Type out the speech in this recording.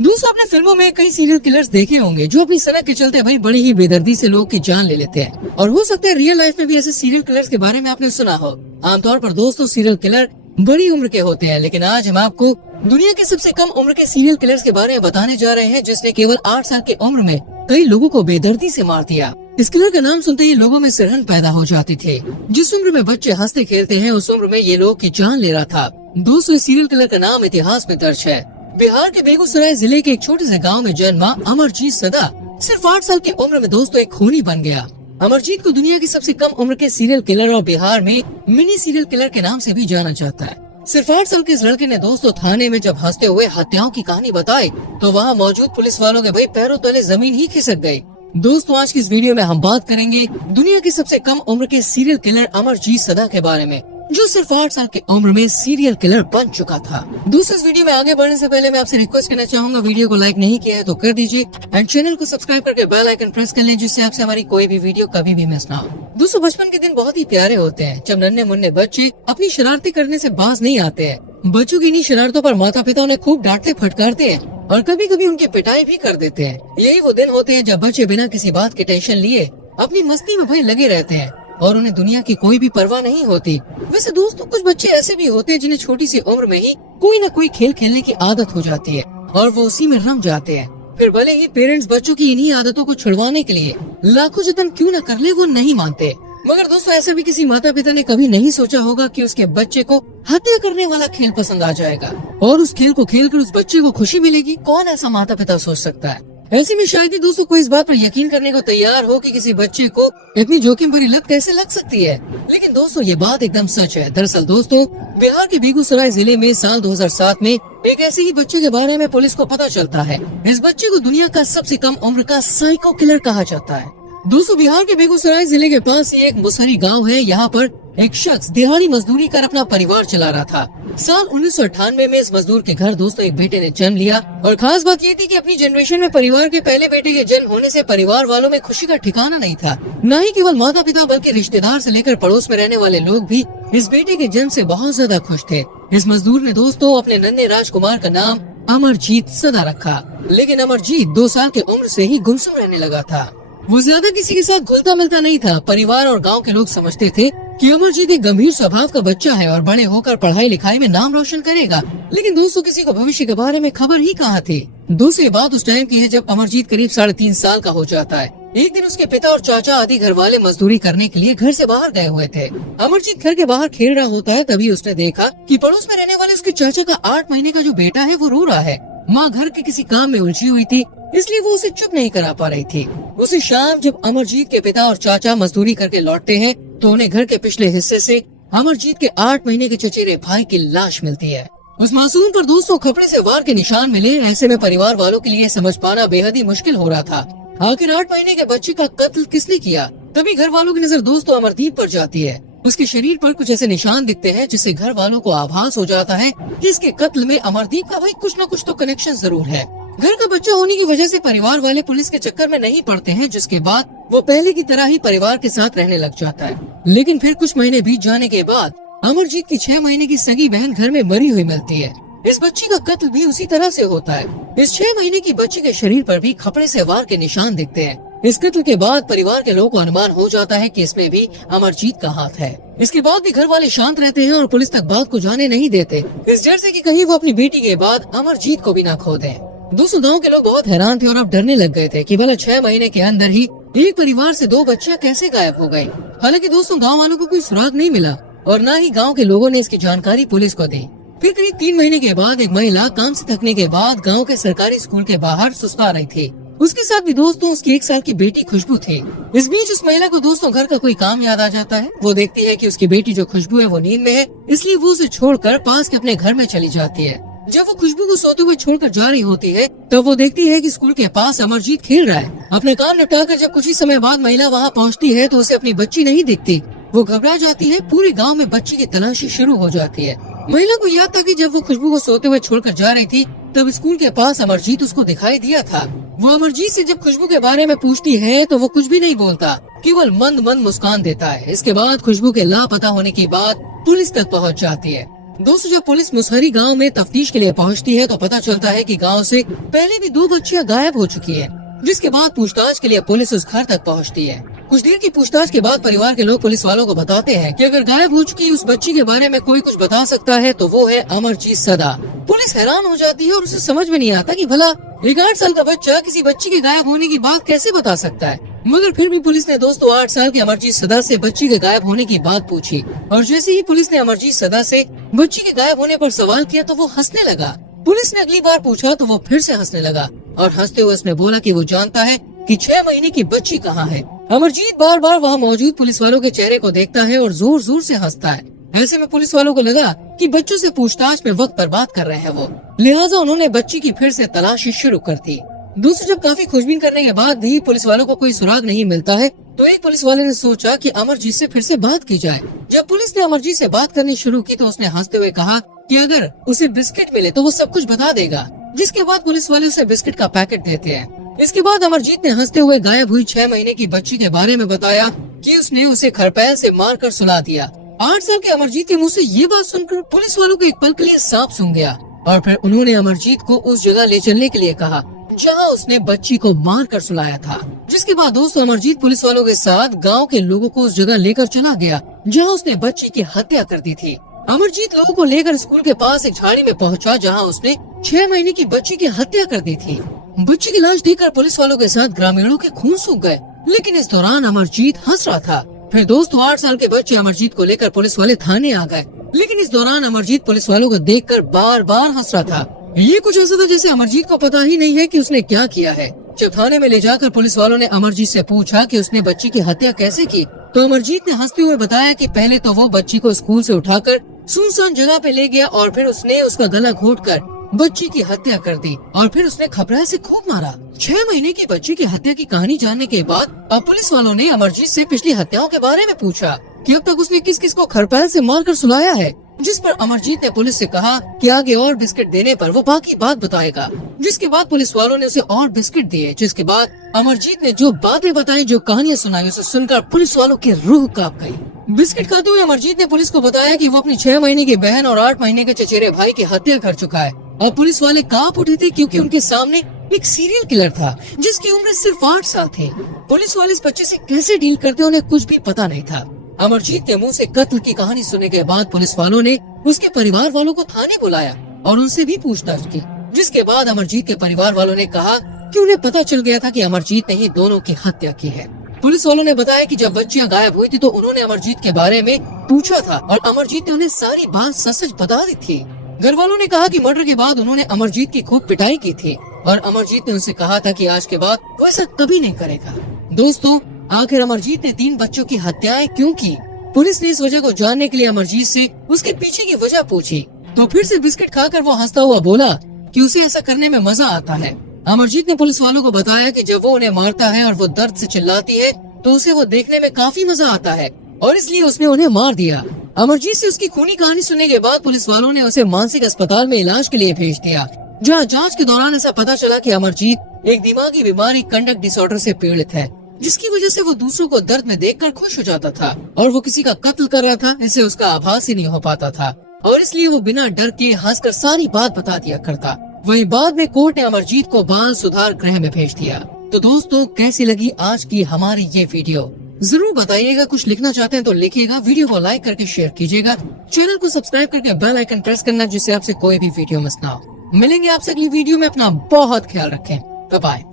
दोस्तों, आपने फिल्मों में कई सीरियल किलर्स देखे होंगे जो अपनी सनक के चलते भाई बड़ी ही बेदर्दी से लोग की जान ले लेते हैं। और हो सकता है रियल लाइफ में भी ऐसे सीरियल किलर्स के बारे में आपने सुना हो। आमतौर पर दोस्तों सीरियल किलर बड़ी उम्र के होते हैं, लेकिन आज हम आपको दुनिया के सबसे कम उम्र के सीरियल किलर्स के बारे में बताने जा रहे हैं, जिसने केवल 8 साल की उम्र में कई लोगों को बेदर्दी से मार दिया। इस किलर का नाम सुनते ही लोगों में सिरहन पैदा हो जाती थी। जिस उम्र में बच्चे हंसते खेलते हैं उस उम्र में ये लोग की जान ले रहा था। दोस्तों, इस सीरियल किलर का नाम इतिहास में दर्ज है। बिहार के बेगूसराय जिले के एक छोटे से गांव में जन्मा अमरजीत सदा सिर्फ 8 साल की उम्र में दोस्तों एक खूनी बन गया। अमरजीत को दुनिया की सबसे कम उम्र के सीरियल किलर और बिहार में मिनी सीरियल किलर के नाम से भी जाना जाता है। सिर्फ 8 साल के इस लड़के ने दोस्तों थाने में जब हंसते हुए हत्याओं की कहानी बताई तो वहाँ मौजूद पुलिस वालों के भाई पैरों तले जमीन ही खिसक गयी। दोस्तों, आज की इस वीडियो में हम बात करेंगे दुनिया की सबसे कम उम्र के सीरियल किलर अमरजीत सदा के बारे में, जो सिर्फ 8 साल की उम्र में सीरियल किलर बन चुका था। दोस्तों, इस वीडियो में आगे बढ़ने से पहले मैं आपसे रिक्वेस्ट करना चाहूंगा, वीडियो को लाइक नहीं किया है तो कर दीजिए एंड चैनल को सब्सक्राइब करके बेल आइकन प्रेस कर लें, जिससे आपसे हमारी कोई भी वीडियो कभी भी मिस ना हो। दोस्तों, बचपन के दिन बहुत ही प्यारे होते हैं, जब नन्हे मुन्ने बच्चे अपनी शरारती करने से बाज नहीं आते हैं। बच्चों की इन्हीं शरारतों पर माता पिता उन्हें खूब डांटते फटकारते हैं और कभी कभी उनकी पिटाई भी कर देते हैं। यही वो दिन होते हैं जब बच्चे बिना किसी बात की टेंशन लिए अपनी मस्ती में भाई लगे रहते हैं और उन्हें दुनिया की कोई भी परवाह नहीं होती। वैसे दोस्तों, कुछ बच्चे ऐसे भी होते हैं जिन्हें छोटी सी उम्र में ही कोई न कोई खेल खेलने की आदत हो जाती है और वो उसी में रम जाते हैं। फिर भले ही पेरेंट्स बच्चों की इन्हीं आदतों को छुड़वाने के लिए लाखों जतन क्यों न कर ले, वो नहीं मानते। मगर दोस्तों, ऐसा भी किसी माता पिता ने कभी नहीं सोचा होगा कि उसके बच्चे को हत्या करने वाला खेल पसंद आ जाएगा और उस खेल को खेलकर उस बच्चे को खुशी मिलेगी। कौन ऐसा माता पिता सोच सकता है? ऐसे में शायद ही दोस्तों कोई इस बात पर यकीन करने को तैयार हो कि किसी बच्चे को इतनी जोखिम भरी लत कैसे लग सकती है। लेकिन दोस्तों, ये बात एकदम सच है। दरअसल दोस्तों, बिहार के बेगूसराय जिले में साल 2007 में एक ऐसे ही बच्चे के बारे में पुलिस को पता चलता है। इस बच्चे को दुनिया का सबसे कम उम्र का साइको किलर कहा जाता है। दोस्तों, बिहार के बेगूसराय जिले के पास ही एक मुसहरी गांव है। यहाँ पर एक शख्स दिहाड़ी मजदूरी कर अपना परिवार चला रहा था। साल 1998 में इस मजदूर के घर दोस्तों एक बेटे ने जन्म लिया और खास बात ये थी कि अपनी जनरेशन में परिवार के पहले बेटे के जन्म होने से परिवार वालों में खुशी का ठिकाना नहीं था। न ही केवल माता पिता बल्कि रिश्तेदार से लेकर पड़ोस में रहने वाले लोग भी इस बेटे के जन्म से बहुत ज्यादा खुश थे। इस मजदूर ने दोस्तों अपने नन्हे राजकुमार का नाम अमरजीत सदा रखा। लेकिन अमरजीत 2 साल की उम्र से ही गुमसुम रहने लगा था। वो ज्यादा किसी के साथ घुलता मिलता नहीं था। परिवार और गांव के लोग समझते थे कि अमरजीत एक गंभीर स्वभाव का बच्चा है और बड़े होकर पढ़ाई लिखाई में नाम रोशन करेगा। लेकिन दोस्तों, किसी को भविष्य के बारे में खबर ही कहाँ थी। दूसरी बात उस टाइम की है जब अमरजीत करीब 3.5 साल का हो जाता है। एक दिन उसके पिता और चाचा आदि घर वाले मजदूरी करने के लिए घर से बाहर गए हुए थे। अमरजीत घर के बाहर खेल रहा होता है, तभी उसने देखा कि पड़ोस में रहने वाले उसके चाचा का 8 महीने का जो बेटा है वो रो रहा है। माँ घर के किसी काम में उलझी हुई थी, इसलिए वो उसे चुप नहीं करा पा रही थी। उसी शाम जब अमरजीत के पिता और चाचा मजदूरी करके लौटते हैं तो उन्हें घर के पिछले हिस्से से अमरजीत के 8 महीने के चचेरे भाई की लाश मिलती है। उस मासूम पर दोस्तों खपड़े से वार के निशान मिले। ऐसे में परिवार वालों के लिए समझ पाना बेहद ही मुश्किल हो रहा था। आखिर 8 महीने के बच्चे का कत्ल किसने किया? तभी घर वालों की नजर दोस्तों अमरदीप पर जाती है। उसके शरीर पर कुछ ऐसे निशान दिखते हैं जिससे घर वालों को आभास हो जाता है कि इसके कत्ल में अमरदीप का भाई कुछ न कुछ तो कनेक्शन जरूर है। घर का बच्चा होने की वजह से परिवार वाले पुलिस के चक्कर में नहीं पड़ते हैं, जिसके बाद वो पहले की तरह ही परिवार के साथ रहने लग जाता है। लेकिन फिर कुछ महीने बीत जाने के बाद अमरजीत की 6 महीने की सगी बहन घर में मरी हुई मिलती है। इस बच्ची का कत्ल भी उसी तरह से होता है। इस 6 महीने की बच्ची के शरीर पर भी खपड़े से वार के निशान दिखते हैं। इस कत्ल के बाद परिवार के लोगों को अनुमान हो जाता है कि इसमें भी अमरजीत का हाथ है। इसके बाद भी घर वाले शांत रहते हैं और पुलिस तक बात को जाने नहीं देते, इस डर से कि कहीं वो अपनी बेटी के बाद अमरजीत को भी ना खो दें। दोस्तों, गांव के लोग बहुत हैरान थे और अब डरने लग गए थे कि भला 6 महीने के अंदर ही एक परिवार से 2 बच्चियां कैसे गायब हो गयी। हालांकि दोस्तों गांव वालों को कोई सुराग नहीं मिला और न ही गांव के लोगों ने इसकी जानकारी पुलिस को दी। फिर करीब 3 महीने के बाद एक महिला काम से थकने के बाद गांव के सरकारी स्कूल के बाहर सुस्ता रही थी। उसके साथ भी दोस्तों उसकी 1 साल की बेटी खुशबू थी। इस बीच उस महिला को दोस्तों घर का कोई काम याद आ जाता है। वो देखती है कि उसकी बेटी जो खुशबू है वो नींद में है, इसलिए वो उसे छोड़कर पास के अपने घर में चली जाती है। जब वो खुशबू को सोते हुए छोड़कर जा रही होती है तब वो देखती है कि स्कूल के पास अमरजीत खेल रहा है। अपने काम निपटाकर जब कुछ ही समय बाद महिला वहाँ पहुँचती है तो उसे अपनी बच्ची नहीं दिखती। वो घबरा जाती है। पूरे गांव में बच्ची की तलाशी शुरू हो जाती है। महिला को याद था कि जब वो खुशबू को सोते हुए छोड़कर जा रही थी तब स्कूल के पास अमरजीत उसको दिखाई दिया था। वो अमरजीत से जब खुशबू के बारे में पूछती है तो वो कुछ भी नहीं बोलता, केवल मंद मंद मुस्कान देता है। इसके बाद खुशबू के लापता होने की बात पुलिस तक पहुंच जाती है। दोस्तों जब पुलिस मुसहरी गांव में तफ्तीश के लिए पहुंचती है तो पता चलता है कि गांव से पहले भी 2 बच्चियां गायब हो चुकी है। जिसके बाद पूछताछ के लिए पुलिस उस घर तक पहुंचती है। कुछ देर की पूछताछ के बाद परिवार के लोग पुलिस वालों को बताते हैं कि अगर गायब हो चुकी उस बच्ची के बारे में कोई कुछ बता सकता है तो वो है अमरजीत सदा। पुलिस हैरान हो जाती है और उसे समझ में नहीं आता कि भला 8 साल का बच्चा किसी बच्ची के गायब होने की बात कैसे बता सकता है। मगर फिर भी पुलिस ने दोस्तों 8 साल के अमरजीत सदा से बच्ची के गायब होने की बात पूछी और जैसे ही पुलिस ने अमरजीत सदा से बच्ची के गायब होने पर सवाल किया तो वो हंसने लगा। पुलिस ने अगली बार पूछा तो वो फिर से हंसने लगा और हंसते हुए उसने बोला कि वो जानता है कि 6 महीने की बच्ची कहाँ है। अमरजीत बार बार वहाँ मौजूद पुलिस वालों के चेहरे को देखता है और जोर जोर से हंसता है। ऐसे में पुलिस वालों को लगा कि बच्चों से पूछताछ में वक्त बर्बाद कर रहे हैं वो, लिहाजा उन्होंने बच्ची की फिर से तलाशी शुरू कर दी। दूसरी जब काफी खोजबीन करने के बाद भी पुलिस वालों को कोई सुराग नहीं मिलता है तो एक पुलिस वाले ने सोचा कि अमरजीत से फिर से बात की जाए। जब पुलिस ने अमरजीत से बात करनी शुरू की तो उसने हंसते हुए कहा कि अगर उसे बिस्किट मिले तो वो सब कुछ बता देगा। जिसके बाद पुलिस वाले उसे बिस्किट का पैकेट देते हैं। इसके बाद अमरजीत ने हंसते हुए गायब हुई 6 महीने की बच्ची के बारे में बताया कि उसने उसे खरपैल से मारकर सुला दिया। 8 साल के अमरजीत के मुंह से ये बात सुनकर पुलिस वालों को एक पल के लिए सांप सूंघ गया और फिर उन्होंने अमरजीत को उस जगह ले चलने के लिए कहा जहां उसने बच्ची को मार कर सुलाया था। जिसके बाद दोस्तों अमरजीत पुलिस वालों के साथ गांव के लोगों को उस जगह लेकर चला गया जहां उसने बच्ची की हत्या कर दी थी। अमरजीत लोगों को लेकर स्कूल के पास एक झाड़ी में पहुंचा जहां उसने 6 महीने की बच्ची की हत्या कर दी थी। बच्ची की लाश देखकर पुलिस वालों के साथ ग्रामीणों के खून सूख गए, लेकिन इस दौरान अमरजीत हंस रहा था। फिर दोस्तों 8 साल के बच्चे अमरजीत को लेकर पुलिस वाले थाने आ गए, लेकिन इस दौरान अमरजीत पुलिस वालों को देखकर बार बार हंस रहा था। ये कुछ ऐसा था जैसे अमरजीत को पता ही नहीं है कि उसने क्या किया है। जब थाने में ले जाकर पुलिस वालों ने अमरजीत से पूछा कि उसने बच्ची की हत्या कैसे की तो अमरजीत ने हंसते हुए बताया कि पहले तो वो बच्ची को स्कूल से उठाकर सुनसान जगह पे ले गया और फिर उसने उसका गला घोंटकर बच्ची की हत्या कर दी और फिर उसने खपराए से खूब मारा। 6 महीने की बच्ची की हत्या की कहानी जानने के बाद अब पुलिस वालों ने अमरजीत से पिछली हत्याओं के बारे में पूछा कि अब तक उसने किस किस को खरपैल से मारकर सुलाया है। जिस पर अमरजीत ने पुलिस से कहा कि आगे और बिस्किट देने पर वो बाकी बात बताएगा। जिसके बाद पुलिस वालों ने उसे और बिस्किट दिए। जिसके बाद अमरजीत ने जो बातें बताई, जो कहानियां सुनाई, उसे सुनकर पुलिस वालों की रूह कांप गई। बिस्किट खाते हुए अमरजीत ने पुलिस को बताया कि वो अपनी 6 महीने की बहन और 8 महीने के चचेरे भाई की हत्या कर चुका है। और पुलिस वाले कांप उठे थे क्योंकि उनके सामने एक सीरियल किलर था जिसकी उम्र सिर्फ 8 साल थी। पुलिस वाले इस बच्चे से कैसे डील करते उन्हें कुछ भी पता नहीं था। अमरजीत के मुंह से कत्ल की कहानी सुनने के बाद पुलिस वालों ने उसके परिवार वालों को थाने बुलाया और उनसे भी पूछताछ की। जिसके बाद अमरजीत के परिवार वालों ने कहा कि उन्हें पता चल गया था कि अमरजीत ने ही दोनों की हत्या की है। पुलिस वालों ने बताया कि जब बच्चियां गायब हुई थी तो उन्होंने अमरजीत के बारे में पूछा था और अमरजीत ने उन्हें सारी बात सच बता दी थी। घर वालों ने कहा कि मर्डर के बाद उन्होंने अमरजीत की खूब पिटाई की थी और अमरजीत ने उनसे कहा था कि आज के बाद वो ऐसा कभी नहीं करेगा। दोस्तों आखिर अमरजीत ने 3 बच्चों की हत्याएं क्यों की? पुलिस ने इस वजह को जानने के लिए अमरजीत से उसके पीछे की वजह पूछी तो फिर से बिस्किट खाकर वो हंसता हुआ बोला कि उसे ऐसा करने में मजा आता है। अमरजीत ने पुलिस वालों को बताया कि जब वो उन्हें मारता है और वो दर्द से चिल्लाती है तो उसे वो देखने में काफी मजा आता है और इसलिए उसने उन्हें मार दिया। अमरजीत से उसकी खूनी कहानी सुनने के बाद पुलिस वालों ने उसे मानसिक अस्पताल में इलाज के लिए भेज दिया, जहाँ जांच के दौरान ऐसा पता चला कि अमरजीत एक दिमागी बीमारी कंडक्ट डिसऑर्डर से पीड़ित है, जिसकी वजह से वो दूसरों को दर्द में देखकर खुश हो जाता था और वो किसी का कत्ल कर रहा था इससे उसका आभास ही नहीं हो पाता था और इसलिए वो बिना डर के हंसकर सारी बात बता दिया करता। वहीं बाद में कोर्ट ने अमरजीत को बाल सुधार गृह में भेज दिया। तो दोस्तों कैसी लगी आज की हमारी ये वीडियो जरूर बताइएगा। कुछ लिखना चाहते हैं तो लिखिएगा। वीडियो को लाइक करके शेयर कीजिएगा। चैनल को सब्सक्राइब करके बेल आइकन प्रेस करना जिससे आपसे कोई भी वीडियो मिस ना हो। मिलेंगे आपसे अगली वीडियो में। अपना बहुत ख्याल रखें। Bye bye.